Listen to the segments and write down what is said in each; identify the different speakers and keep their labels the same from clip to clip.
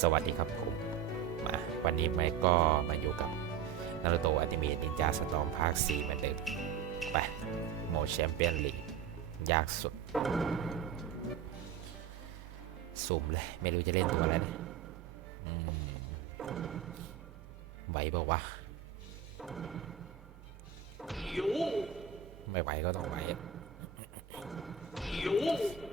Speaker 1: สวัสดีครับผมมาวันนี้ไม่ก็มาอยู่กับนารูโตะอัติเมตนินจาสตอมภาค 4 เหมือนเดิมไปโมแชมเปี้ยนลีกยากสุด สุ่มเลย ไม่รู้จะเล่นตัวอะไรนะไหวเปล่าวะไม่ไหวก็ต้องไหว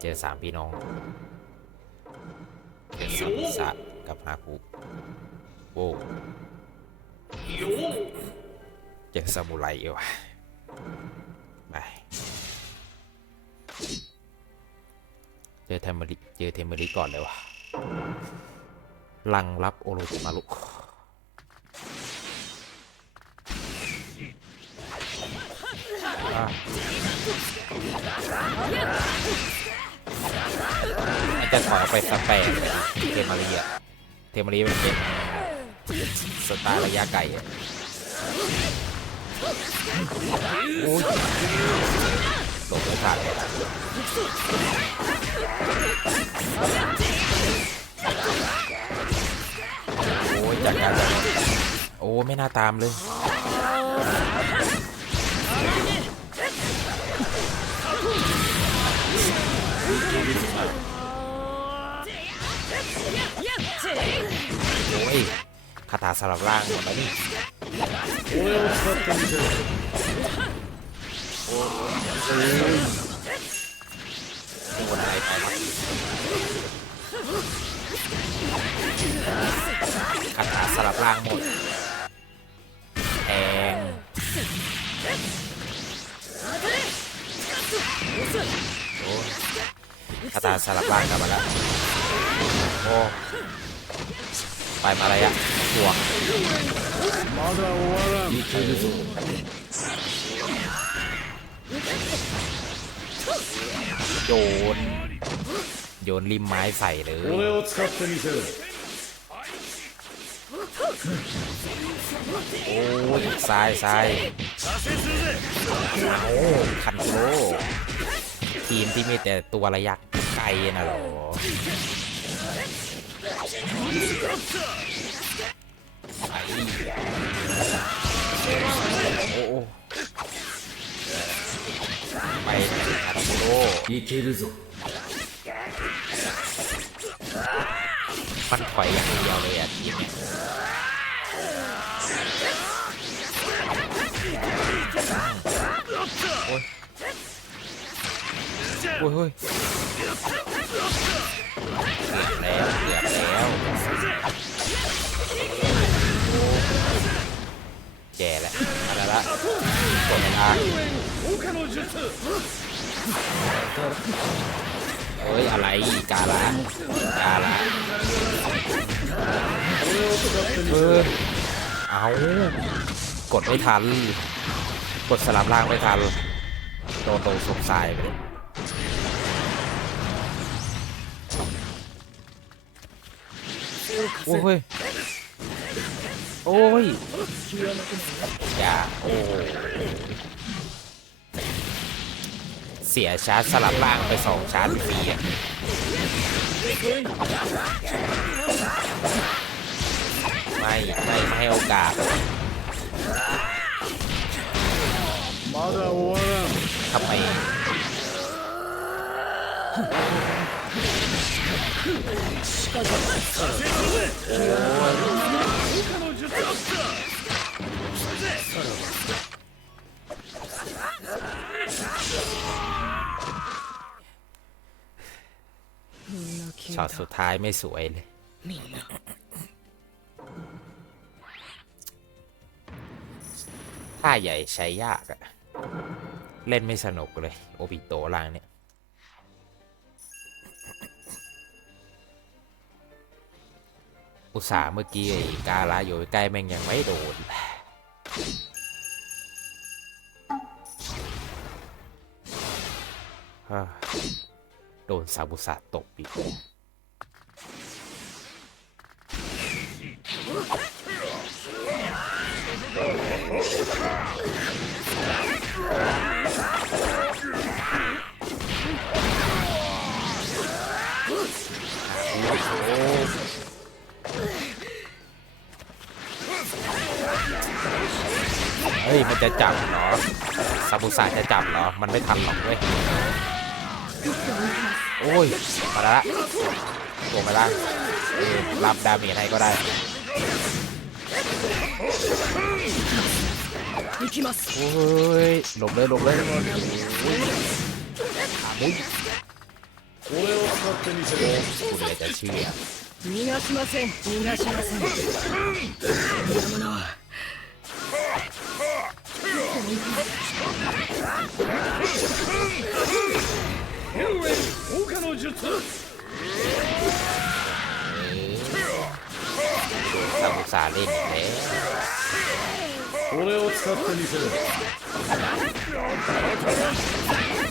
Speaker 1: เจอสามพี่น้อง สามสะกับฮาคุโว้เจอซามูไรเอวะไปเจอเทมเมริเจอเทมเมริก่อนเลยวะลังรับโอโรจิมารุอะ ไอ้จะถอยออกไปสแปนเทมารีอะเทมารีมันเป็นสไตล์ระยะไกลโอ้ยหลบไม่ทันโอ้ยจากการแบบโอ้ไม่น่าตามเลย โอ้ยคาถาสลับร่างหมดแล้วนี่โดนอะไรไปวะคาถาสลับร่างหมดแทงโอ้คาถาสลับร่างกลับมาแล้ว อ้ ไปมาอะไรอะห่วงโยน โยนริมไม้ใส่เลย
Speaker 2: 俺を使ってみせる
Speaker 1: โอ้ยซ้ายซ้ายเอาคันโลทีมที่มีแต่ตัวระยะไกลนะเหรอ ไป โอ้โอ้ไปคันโล
Speaker 2: いけるぞ
Speaker 1: มันถอยอย่างเดียวเลยอ่ะทีมเนี่ยโอ้ยโอ้ย เกือบแล้วเกือบแล้วแก่ล้อะไรละกดละเฮ้ยอะไรกาละกาละเออเอากดไม่ทัน กดสลับล่างไม่ทันโดนตรงสงสายไปเลย โอ้ย โอ้ยอย่าโอ้เสียชาร์จสลับล่างไปสองชาร์จเรีอ่ไม่ไม่ไม่ให้โอกาสทำไม ช็อตสุดท้ายไม่สวยเลย ท่าใหญ่ใช้ยากอะ เล่นไม่สนุกเลย โอบิโตล่างเนี่ย อุตส่าห์เมื่อกี้ไอ้กาลาอยู่ใกล้แม่งยังไม่โดนฮ่าโดนซาบุสะตกปีก จะจับเหรอซาบุสะจะจับเหรอ มันไม่ทันหรอกเว้ย โอ้ย มาละตัวมาละเออรับดาเมจให้ก็ได้
Speaker 3: 行きます
Speaker 1: โอ้ย หลบเลยหลบเลยขามุ้ย
Speaker 2: これを使ってみせろ
Speaker 1: กูเหลือจะเชื่อ
Speaker 3: 逃がしません逃がしません เรา
Speaker 2: อุต
Speaker 1: ส่าห์เล่นแล้ว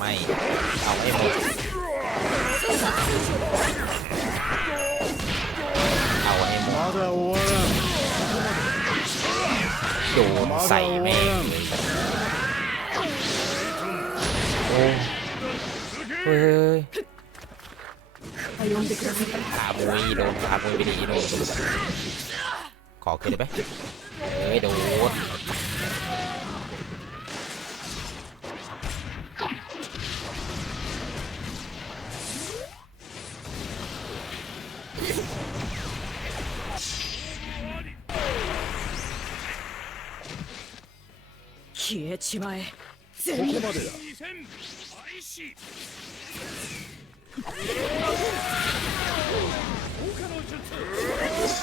Speaker 1: ไม่เอาให้หมดเอาให้หมดโดนใส่แม่งเลย เฮ้ย
Speaker 3: 呼んでください
Speaker 1: ขามุยโดนขามุยไปดีโดนขอคืนได้ไหมเอ้ยโดน
Speaker 3: 消えちまえ
Speaker 2: こ
Speaker 3: 全部
Speaker 2: こまでだ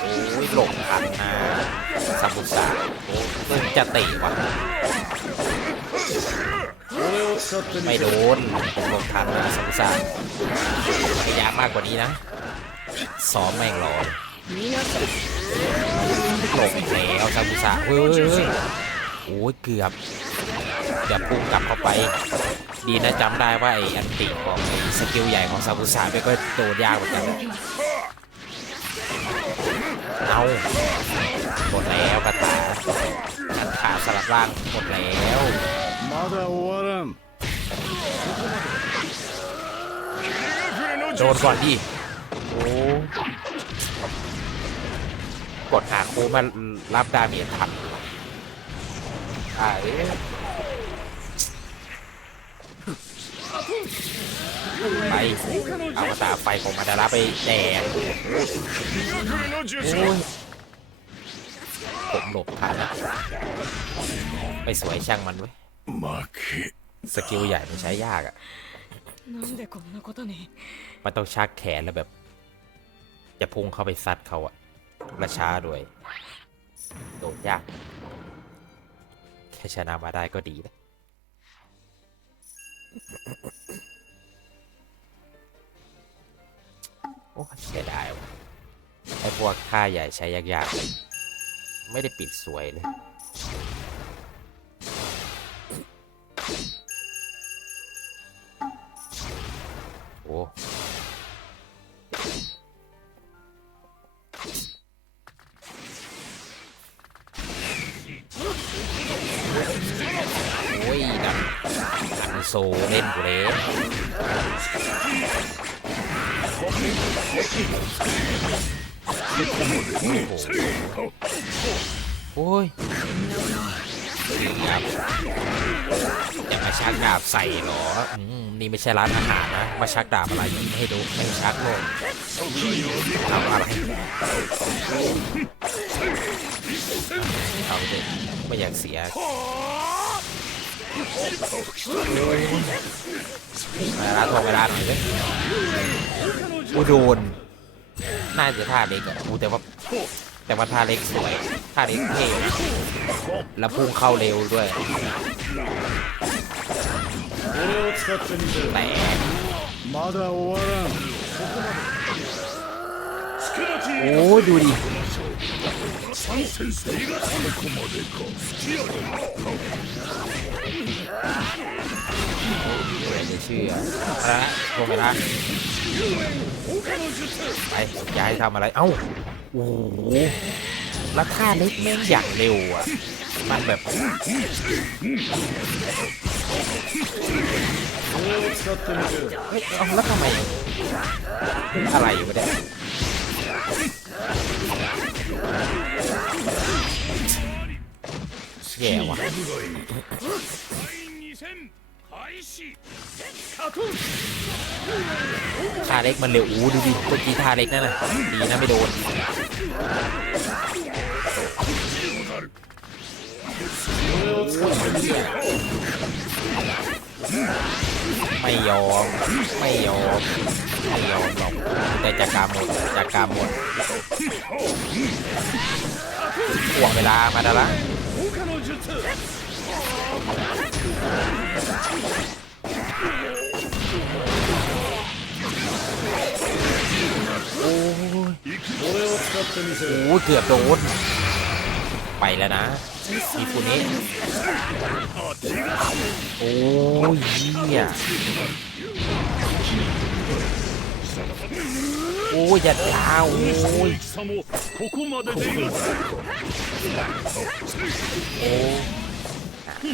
Speaker 1: โอ้ยหลงทันนะซาบุสะโอ้เพิ่งจะตีวะ
Speaker 2: これを使って
Speaker 1: ไม่
Speaker 2: みせ
Speaker 1: โด
Speaker 2: ろ
Speaker 1: นผมหลงทันนะซาบุสะพยายามมากกว่านี้นะซ้อมแม่งรอ
Speaker 3: 逃がし
Speaker 1: หลงแล้วซาบุสะเฮ้ยเฮ้ยเฮ้ยโอ้ยเกือบ จะพุ่งกลับเข้าไป ดีนะจำได้ว่าไอ้อันติของสกิลใหญ่ของซาบุสาไม่ก็โดดยากเหมือนกันเอาหมดแล้วกระตาอันขาสลับล่างหมดแล้ว
Speaker 2: มาดาโอรม
Speaker 1: โดนก่อนดิโอ้กดหาคูมารับดาเมจทันไอ้ ไปเอาตาไฟของมาดาราไปแดงผมหลบทันไปสวยช่างมันไว้สกิลใหญ่มันใช้ยากอะมันต้องชักแขนแล้วแบบ จะพุ่งเข้าไปซัดเขาอะและช้าด้วยโดดยาก แค่ชนะมาได้ก็ดีแล้ว โอ้เสียดายว่ะไอ้พวกท่าใหญ่ใช้ยากๆ ไม่ได้ปิดสวยเลยโอ้โอ้ยดันดันโซเล่นกูเลย โอ้โหยครับอย่ามาชักดาบใส่เหรออืมนี่ไม่ใช่ร้านอาหารนะ มาชักดาบอะไรให้ดูไม่ชักโลกทำอะไรเอาไปเลยไม่อยากเสีย เวลาทองเวลาหน่อยเลยกูโดน น่าจะท่าเล็กอะกูแต่ว่าแต่ว่าท่าเล็กสวยท่าเล็กเท่แล้วพุ่งเข้าเร็วด้วยแต่โอ้ดูดิ ไม่เชื่ออะไรนะโทรไปนะไปย้ายทำอะไร เอ้า โอ้โหแล้วท่าเล็กแม่งอย่างเร็วอะ มันแบบเฮ้ยเอาแล้วทำไม อะไรอยู่เนี่ยแย่ว่ะ ท่าเล็กมันเร็วอู้ดูดิตะกี้ท่าเล็กนั่นน่ะดีนะไม่โดนไม่ยอม ไม่ยอม ไม่ยอมหรอกแต่จะการหมดจะการหมดห่วงเวลามาแล้
Speaker 2: ว
Speaker 1: โอ้ยโอ้เกือบโดน ไปแล้วนะมีฟูนี้โอ้ยเหี้ยโอ้ยอย่าดาวโอ้ยโอ้ โอ้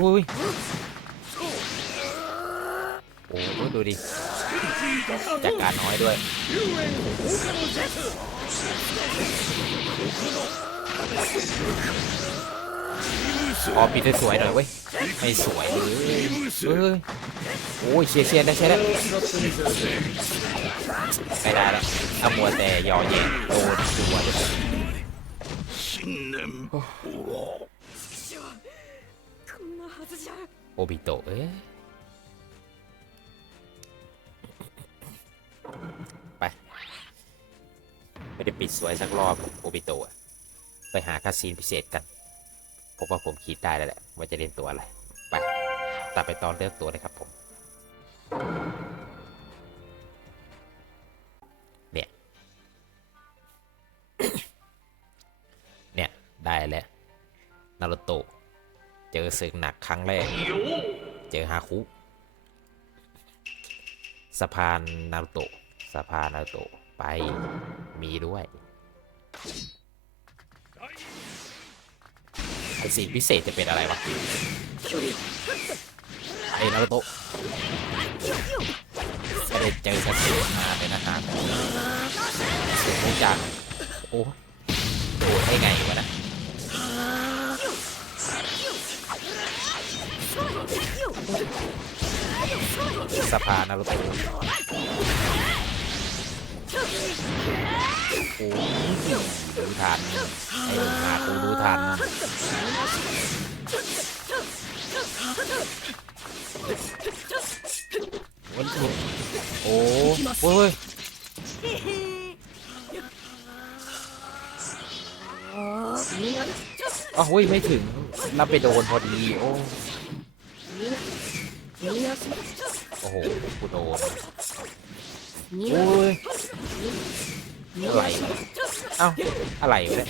Speaker 1: โหโอ้โหดูดิจัดการน้อยด้วย Thank. ขอปิดให้สวยหน่อยเว้ยไม่สวยเลยเฮ้ยโอ้ยเชียร์เชียร์ได้เชี
Speaker 2: ยนได้
Speaker 1: ไม่ได้แล้วถ้ามัวแต่ยอแยงโดนตัวเลยโอบิโตะเอ้ยไปไม่ได้ปิดสวยสักรอบโอบิโตะไปหาคาซีนพิเศษกัน ผมว่าผมคิดได้แล้วแหละว่าจะเล่นตัวอะไร ไปตัดไปตอนเลือกตัวเลยครับผม เนี่ย เนี่ย ได้แล้วนารุโตะเจอศึกหนักครั้งแรก เจอฮาคุสะพานนารุโตะสะพานนารุโตะไปมีด้วย ไอสิ่งพิเศษจะเป็นอะไรวะไอ้นารุโตะไม่ได้เจอสเตจมาเป็นอาหารเสียงมูจังโอ้โดดได้ไงวะนะสะพานนารุโตะ โอ้ดูทันไอ้หากูดูทันวันถูโอ้โอ้ยอ้าไม่ถึงน่าไปโดนพอนี้โอ้โหกูโดนโอ้ย อะไรเอ้าอะไรวะเนี่ย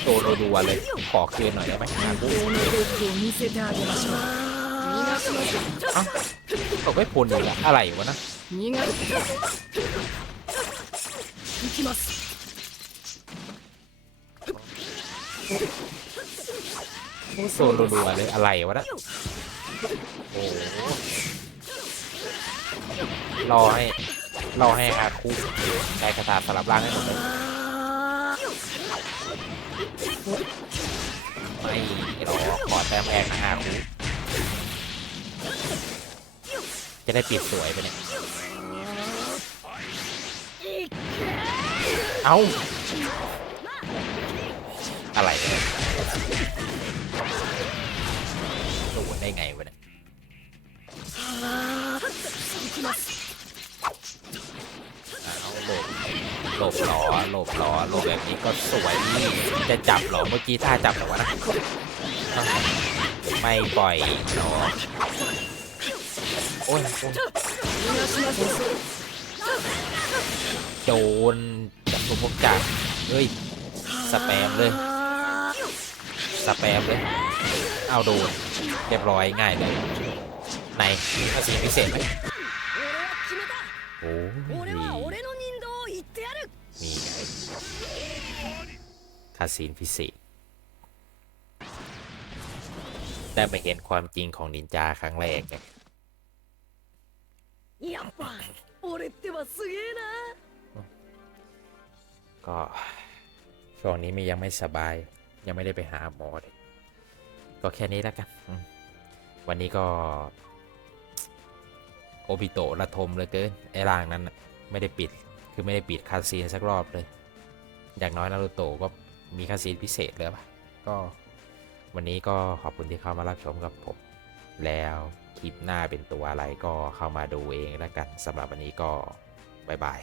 Speaker 1: โชว์ดัวเลย ขอคืนหน่อยได้ไหมงา
Speaker 3: น
Speaker 1: เอ้าตกไม่พ้นเลยละอะไรวะนะโซโลดัวเลยอะไรวะนะโอ้รอให้ รอให้อาคุใช้คาถาสลับร่างให้หมดเลยไม่รอขอแต้มแพงนะอาคุจะได้ปิดสวยไปเนี่ยเอาอะไรเนี่ยโดนได้ไงวะเนี่ย หรอโลแบบนี้ก็สวยนี่จะจับหรอเมื่อกี้ถ้าจับแต่วะนะไม่ปล่อยหรอโอ้ยโจนจับตัวพวกจับเฮ้ยสแปมเลยสแปมเลยเอาโดนเรียบร้อยง่ายเลยไหนภาษีพิเศษไหมโอ้ย คาสินฟิเศษ ได้มาเห็นความจริงของนินจาครั้งแรกเนี่ย
Speaker 3: ยังปังโอเรตเตวสเนะ
Speaker 1: ก็ช่วงนี้ไม่ยังไม่สบาย ยังไม่ได้ไปหาหมอเลยก็แค่นี้แล้วกัน วันนี้ก็ โอบิโตะระทมเลยเกินไอ้รางนั้นไม่ได้ปิด คือไม่ได้ปิดคาซีนสักรอบเลย อย่างน้อยนารูโตะก็ มีคาซีนพิเศษเลยปะก็วันนี้ก็ขอบคุณที่เข้ามารับชมกับผม แล้วคลิปหน้าเป็นตัวอะไรก็เข้ามาดูเองแล้วกันสำหรับวันนี้ก็บ๊ายบาย